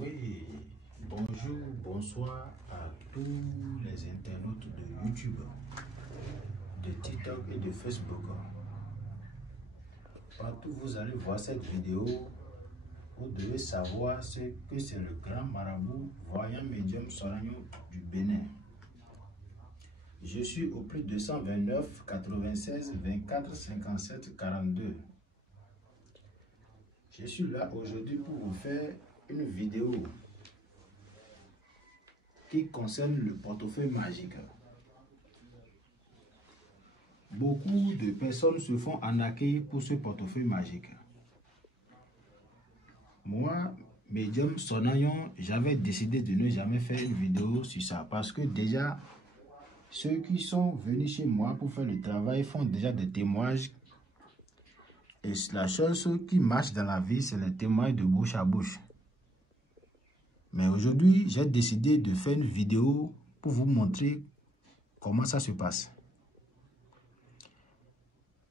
Oui, bonjour, bonsoir à tous les internautes de YouTube, de TikTok et de Facebook. Partout vous allez voir cette vidéo, vous devez savoir ce que c'est le grand marabout voyant médium Soragnon du Bénin. Je suis au plus 229 96 24 57 42. Je suis là aujourd'hui pour vous faire une vidéo qui concerne le portefeuille magique. Beaucoup de personnes se font arnaquer pour ce portefeuille magique. Moi, médium Soragnon, j'avais décidé de ne jamais faire une vidéo sur ça parce que déjà, ceux qui sont venus chez moi pour faire le travail font déjà des témoignages. Et la chose qui marche dans la vie, c'est les témoignages de bouche à bouche. Mais aujourd'hui, j'ai décidé de faire une vidéo pour vous montrer comment ça se passe.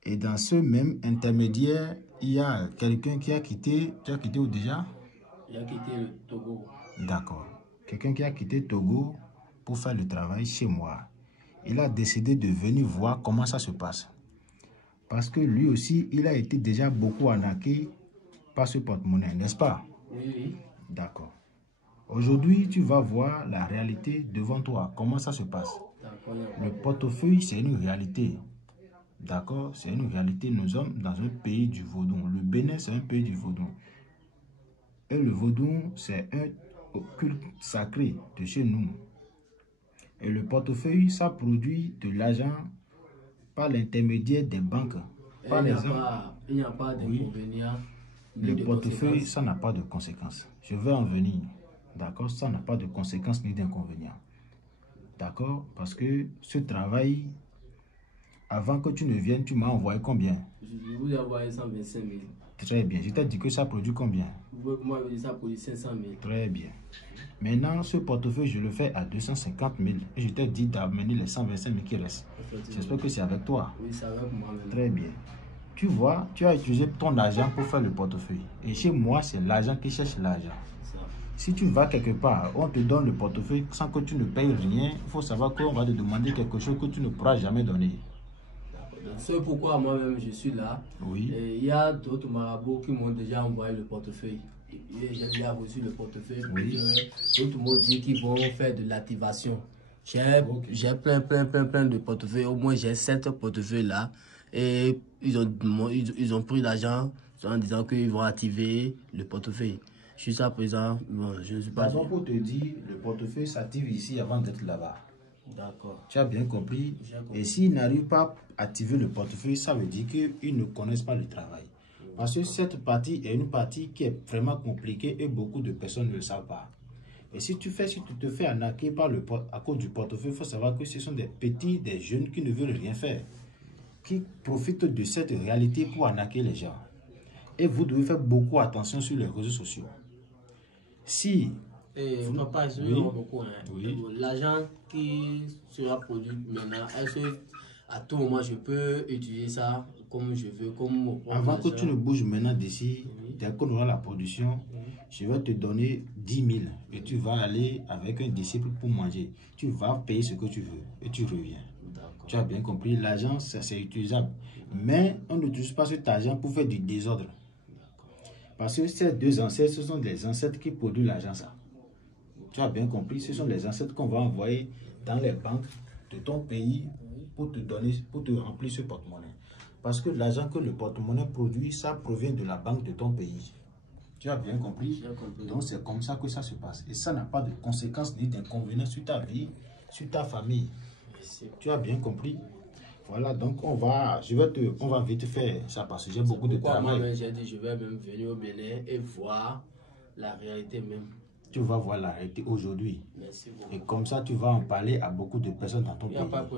Et dans ce même intermédiaire, il y a quelqu'un qui a quitté. Tu as quitté où déjà? J'ai quitté le Togo. D'accord. Quelqu'un qui a quitté Togo pour faire le travail chez moi. Il a décidé de venir voir comment ça se passe. Parce que lui aussi, il a été déjà beaucoup arnaqué par ce porte-monnaie, n'est-ce pas? Oui. D'accord. Aujourd'hui, tu vas voir la réalité devant toi. Comment ça se passe? Le portefeuille, c'est une réalité. D'accord? C'est une réalité. Nous sommes dans un pays du vaudou. Le Bénin, c'est un pays du vaudou. Et le vaudou, c'est un culte sacré de chez nous. Et le portefeuille, ça produit de l'argent par l'intermédiaire des banques. Il n'y a pas d'inconvénient. Le portefeuille, ça n'a pas de conséquences. Je vais en venir. D'accord? Ça n'a pas de conséquences ni d'inconvénients. D'accord? Parce que ce travail, avant que tu ne viennes, tu m'as envoyé combien? Je vous ai envoyé 125 000. Très bien. Je t'ai dit que ça produit combien? Moi, ça produit 500 000. Très bien. Maintenant, ce portefeuille, je le fais à 250 000. Et je t'ai dit d'amener les 125 000 qui restent. J'espère que c'est avec toi. Oui, c'est avec moi-même. Très bien. Tu vois, tu as utilisé ton argent pour faire le portefeuille. Et chez moi, c'est l'argent qui cherche l'argent. Si tu vas quelque part, on te donne le portefeuille sans que tu ne payes rien, il faut savoir qu'on va te demander quelque chose que tu ne pourras jamais donner. C'est pourquoi moi-même je suis là. Oui. Il y a d'autres marabouts qui m'ont déjà envoyé le portefeuille. J'ai déjà reçu le portefeuille. Oui. D'autres m'ont dit qu'ils vont faire de l'activation. J'ai plein de portefeuilles. Au moins j'ai 7 portefeuilles là. Et ils ont pris l'argent en disant qu'ils vont activer le portefeuille. Jusqu'à présent, bon, je ne suis pas... Pardon pour te dire, le portefeuille s'active ici avant d'être là-bas. D'accord. Tu as bien compris? Et s'ils n'arrivent pas à activer le portefeuille, ça veut dire qu'ils ne connaissent pas le travail. Parce que cette partie est une partie qui est vraiment compliquée et beaucoup de personnes ne le savent pas. Et si tu te fais arnaquer à cause du portefeuille, il faut savoir que ce sont des petits, des jeunes qui ne veulent rien faire, qui profitent de cette réalité pour arnaquer les gens. Et vous devez faire beaucoup attention sur les réseaux sociaux. Si papa, beaucoup, hein. Oui. L'argent qui sera produit maintenant, est-ce qu'à tout moment je peux utiliser ça comme je veux, comme avant que tu ne bouges maintenant d'ici, dès qu'on aura la production, je vais te donner 10 000 et tu vas aller avec un disciple pour manger. Tu vas payer ce que tu veux et tu reviens. Tu as bien compris, l'argent c'est utilisable. Mais on n'utilise pas cet argent pour faire du désordre. Parce que ces deux ancêtres, ce sont des ancêtres qui produisent l'argent, ça. Tu as bien compris, ce sont les ancêtres qu'on va envoyer dans les banques de ton pays pour te remplir ce porte-monnaie. Parce que l'argent que le porte-monnaie produit, ça provient de la banque de ton pays. Tu as bien compris? Donc c'est comme ça que ça se passe. Et ça n'a pas de conséquences ni d'inconvénients sur ta vie, sur ta famille. Tu as bien compris? Voilà, donc on va vite faire ça parce que j'ai beaucoup de travail. Moi, j'ai dit, je vais même venir au Bénin et voir la réalité même. Tu vas voir la réalité aujourd'hui. Merci beaucoup. Et comme ça, tu vas en parler à beaucoup de personnes dans ton pays.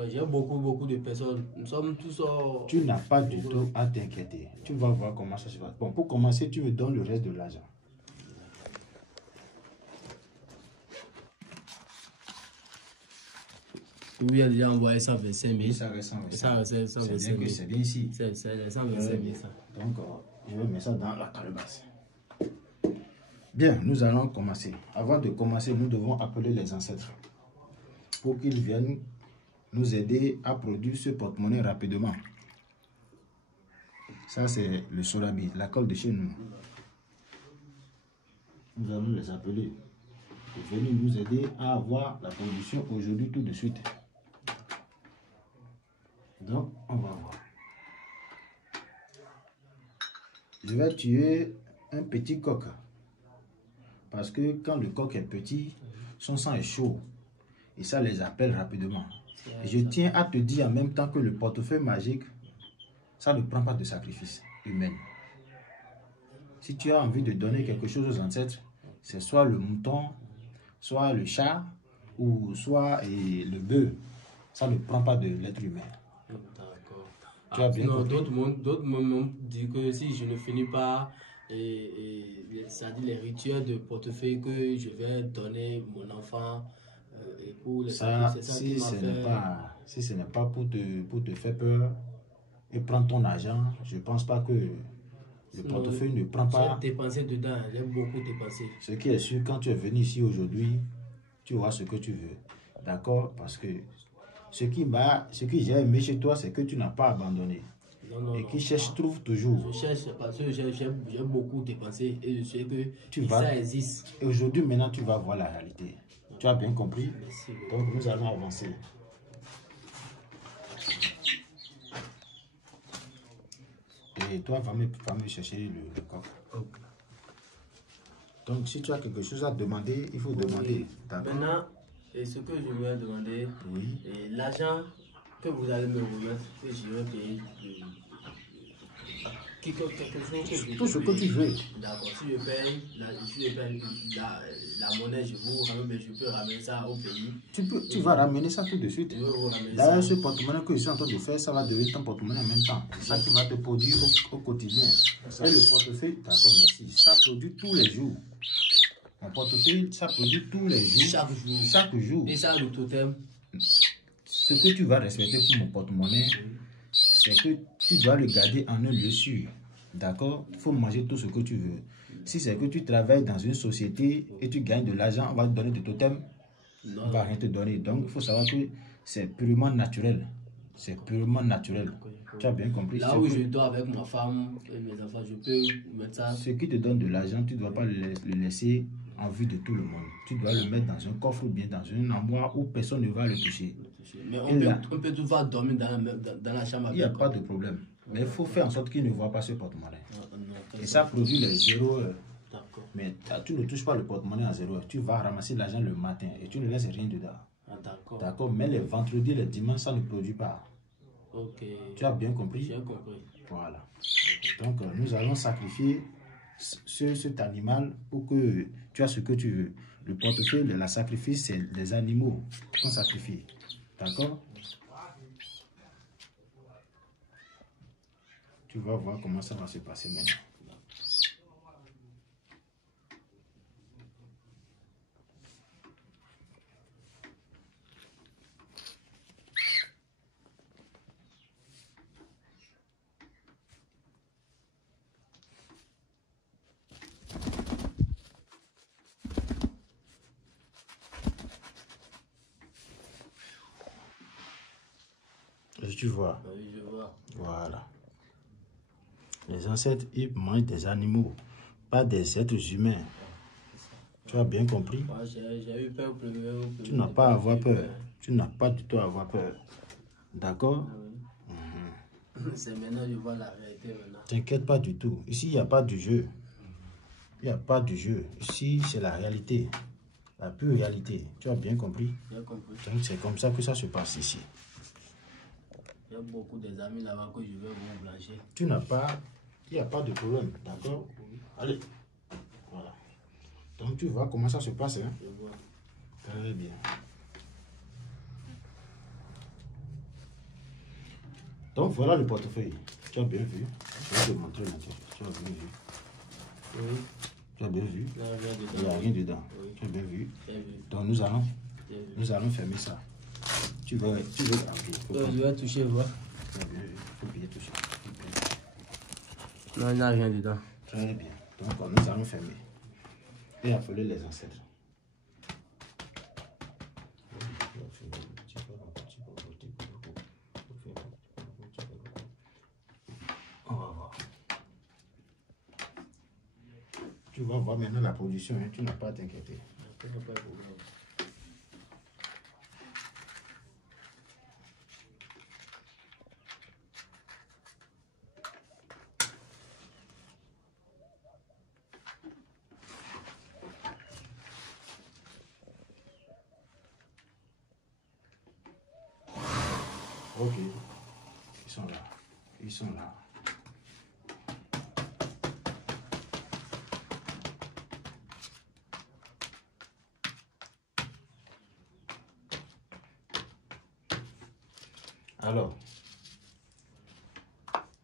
J'ai beaucoup de personnes. Nous sommes tous... Tu n'as pas du tout à t'inquiéter. Tu vas voir comment ça se passe. Bon, pour commencer, tu me donnes le reste de l'argent. Oui, il a déjà envoyé 125 000. Ça reste 125 000. C'est bien ici. C'est 125 000 ça. Donc, je vais mettre ça dans la calebasse. Bien, nous allons commencer. Avant de commencer, nous devons appeler les ancêtres pour qu'ils viennent nous aider à produire ce porte-monnaie rapidement. Ça, c'est le Sorabi, la colle de chez nous. Nous allons les appeler pour venir nous aider à avoir la production aujourd'hui tout de suite. Donc, on va voir. Je vais tuer un petit coq. Parce que quand le coq est petit, son sang est chaud. Et ça les appelle rapidement. Et je tiens à te dire en même temps que le portefeuille magique, ça ne prend pas de sacrifice humain. Si tu as envie de donner quelque chose aux ancêtres, c'est soit le mouton, soit le chat, ou soit le bœuf. Ça ne prend pas de l'être humain. D'accord. Tu as bien compris? D'autres m'ont dit que si je ne finis pas, c'est-à-dire les rituels de portefeuille que je vais donner mon enfant, et pour les Ça, si ce n'est pas pour te faire peur et prendre ton argent, je ne pense pas que le portefeuille ne prend pas. J'ai dépensé dedans, j'ai beaucoup dépensé. Ce qui est sûr, quand tu es venu ici aujourd'hui, tu vois ce que tu veux. D'accord? Parce que ce que j'ai aimé chez toi, c'est que tu n'as pas abandonné. Et qui cherche, trouve toujours. Je cherche parce que j'ai beaucoup dépensé et je sais que ça existe. Et aujourd'hui, maintenant, tu vas voir la réalité. Tu as bien compris? Merci. Donc, nous allons avancer. Et toi, va me chercher le coq. Okay. Donc, si tu as quelque chose à demander, il faut demander. Maintenant, et ce que je vais demander, l'argent que vous allez me remettre, que je vais payer, tout ce que tu veux. D'accord, si je paye la monnaie, je vous ramène, mais je peux ramener ça au pays. Tu vas ramener ça tout de suite. D'ailleurs, ce porte-monnaie que je suis en train de faire, ça va devenir ton porte-monnaie en même temps. C'est ça qui va te produire au quotidien. Et le portefeuille, d'accord, merci. Ça produit tous les jours. Mon portefeuille, ça produit tous les jours. Chaque jour. Et ça, le totem. Ce que tu vas respecter pour mon porte-monnaie, c'est que tu dois le garder en un lieu sûr. D'accord? Il faut manger tout ce que tu veux. Si c'est que tu travailles dans une société et tu gagnes de l'argent, on va te donner des totems. On ne va rien te donner. Donc, il faut savoir que c'est purement naturel. C'est purement naturel. Tu as bien compris? Là où je dors avec ma femme et mes enfants, je peux mettre ça. Ce qui te donne de l'argent, tu ne dois pas le laisser en vue de tout le monde. Tu dois le mettre dans un coffre ou bien dans un armoire où personne ne va le toucher. Mais on peut toujours dormir dans la chambre. Il n'y a pas de problème. Mais il faut faire en sorte qu'il ne voit pas ce porte-monnaie. Et ça produit les 0 heures. Mais tu ne touches pas le porte-monnaie à 0 heure. Tu vas ramasser l'argent le matin et tu ne laisses rien dedans. D'accord. Mais les vendredis, les dimanches, ça ne produit pas. Tu as bien compris? J'ai compris. Voilà. Donc, nous allons sacrifier cet animal pour que tu as ce que tu veux. Le portefeuille, la sacrifice, c'est les animaux qu'on sacrifie. D'accord? Tu vas voir comment ça va se passer maintenant. Tu vois? Oui, je vois. Voilà. Les ancêtres, ils mangent des animaux, pas des êtres humains. Tu as bien compris? J'ai eu peur. Tu n'as pas à avoir peur. Tu n'as pas du tout à avoir peur. D'accord? C'est maintenant que je vois la réalité maintenant. T'inquiète pas du tout. Ici, il n'y a pas de jeu. Il n'y a pas de jeu. Ici, c'est la réalité. La pure réalité. Tu as bien compris? J'ai compris. Donc, c'est comme ça que ça se passe ici. Il y a beaucoup des amis là-bas que je vais vous blanchir. Tu n'as pas... Il n'y a pas de problème. D'accord? Allez. Voilà. Donc, tu vois comment ça se passe. Hein? Je vois. Très bien. Donc, voilà le portefeuille. Tu as bien vu. Je vais te montrer maintenant. Tu as bien vu. Oui. Tu as bien vu. Il n'y a rien dedans. Oui. Tu as bien vu. J'ai vu. Donc, nous allons fermer ça. Tu veux je vais toucher, voir. Tu as bien vu. Il faut bien toucher. Non, il n'y a rien dedans. Très bien. Donc, nous allons fermer. et appeler les ancêtres. On va voir. Tu vas voir maintenant la production, hein. Tu n'as pas à t'inquiéter. Ok, ils sont là, ils sont là. Alors,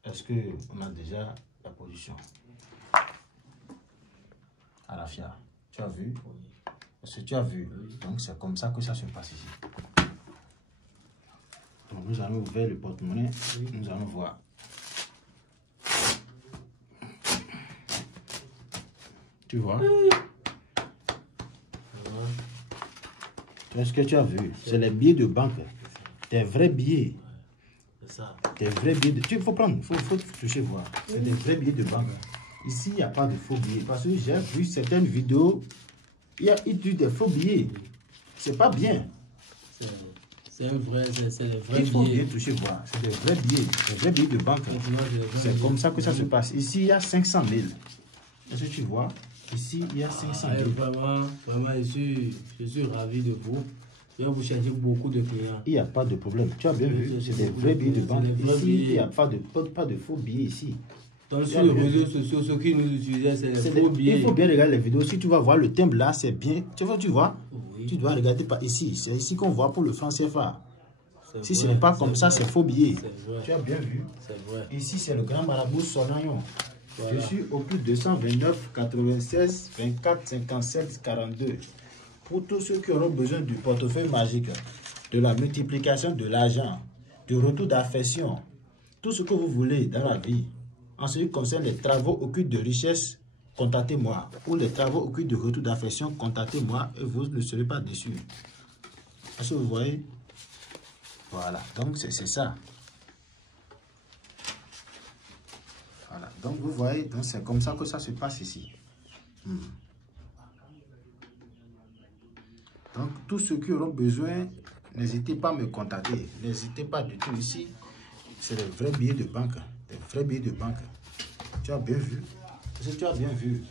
est-ce qu'on a déjà la position? Arafia, tu as vu? Est-ce que tu as vu? Donc c'est comme ça que ça se passe ici. Donc nous allons ouvrir le porte-monnaie, nous allons voir. Tu vois? Est-ce que tu as vu? C'est les billets de banque. Des vrais billets. C'est ça. Des vrais billets de... Il faut prendre, il faut toucher voir. C'est des vrais billets de banque. Ici, il n'y a pas de faux billets. Parce que j'ai vu certaines vidéos, il y a eu des faux billets. C'est pas bien. C'est un vrai, c'est les vrais billets. Il faut bien toucher voir. C'est des vrais billets de banque. C'est comme ça que ça se passe. Ici, il y a 500 000. Est-ce que tu vois? Ici, il y a 500 000. Vraiment, je suis ravi de vous. Je vais vous chercher beaucoup de clients. Il n'y a pas de problème. Tu as bien vu, c'est des vrais billets de banque. Ici, il n'y a pas de faux billets ici. Donc sur les réseaux sociaux, ceux qui nous utilisent, c'est les faux billets. Il faut bien regarder les vidéos. Si tu vas voir le thème là, c'est bien. Tu vois? Oui. Tu dois regarder par ici. C'est ici qu'on voit pour le franc CFA. Si ce n'est pas comme ça, c'est faux billets. Tu as bien vu. C'est vrai. Ici, c'est le grand marabout Sonayon. Voilà. Je suis au plus 229 96 24 57 42. Pour tous ceux qui auront besoin du portefeuille magique, de la multiplication de l'argent, du retour d'affection, tout ce que vous voulez dans la vie. En ce qui concerne les travaux occultes de richesse, contactez-moi. Pour les travaux occultes de retour d'affection, contactez-moi et vous ne serez pas déçus. Est-ce que vous voyez? Voilà, donc c'est ça. Voilà, donc vous voyez, c'est comme ça que ça se passe ici. Donc, tous ceux qui auront besoin, n'hésitez pas à me contacter. N'hésitez pas du tout ici. C'est des vrais billets de banque. Des vrais billets de banque. Tu as bien vu? Est-ce que tu as bien vu?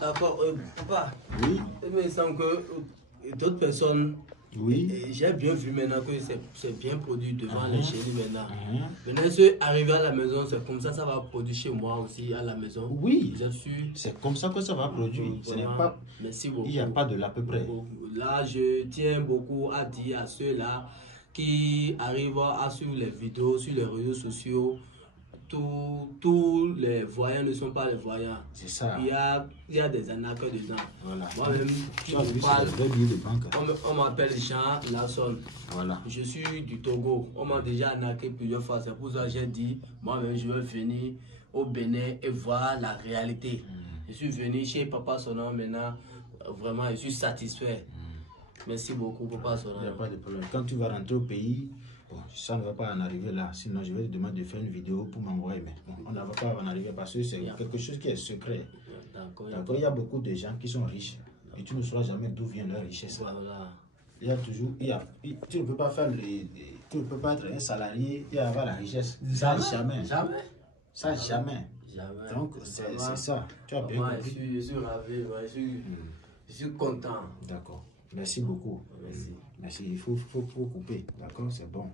D'accord, papa. Oui. Il me semble que d'autres personnes... Oui. J'ai bien vu maintenant que c'est bien produit devant les chéris maintenant. Maintenant, si arrivé à la maison, c'est comme ça va produire chez moi aussi à la maison. Oui. Vous êtes sûr? C'est comme ça que ça va produire. Ce n'est pas... Merci beaucoup. Il n'y a pas de l'à peu près. Là, je tiens beaucoup à dire à ceux-là qui arrivent à suivre les vidéos sur les réseaux sociaux. Tous les voyants ne sont pas les voyants. C'est ça. Il y a des arnaqueurs dedans. Voilà. Moi-même, on m'appelle Jean Lasson. Voilà. Je suis du Togo. On m'a déjà arnaqué plusieurs fois. C'est pour ça que j'ai dit, moi-même, je vais venir au Bénin et voir la réalité. Je suis venu chez Papa Sonan maintenant. Vraiment, je suis satisfait. Merci beaucoup, Papa Sonan. Il n'y a pas de problème. Quand tu vas rentrer au pays, bon, ça ne va pas en arriver là. Sinon, je vais te demander de faire une vidéo pour m'envoyer. Mais bon, on ne va pas en arriver parce que c'est quelque chose qui est secret. D'accord. Il y a beaucoup de gens qui sont riches. Et tu ne sauras jamais d'où vient leur richesse. Voilà. Il y a toujours... tu ne peux pas faire tu ne peux pas être un salarié et avoir la richesse. Ça, jamais. Jamais. Ça, jamais. Donc, c'est ça. Tu as bien compris. Je suis ravi. Je suis content. D'accord. Merci beaucoup. Merci. Il faut couper. D'accord, c'est bon.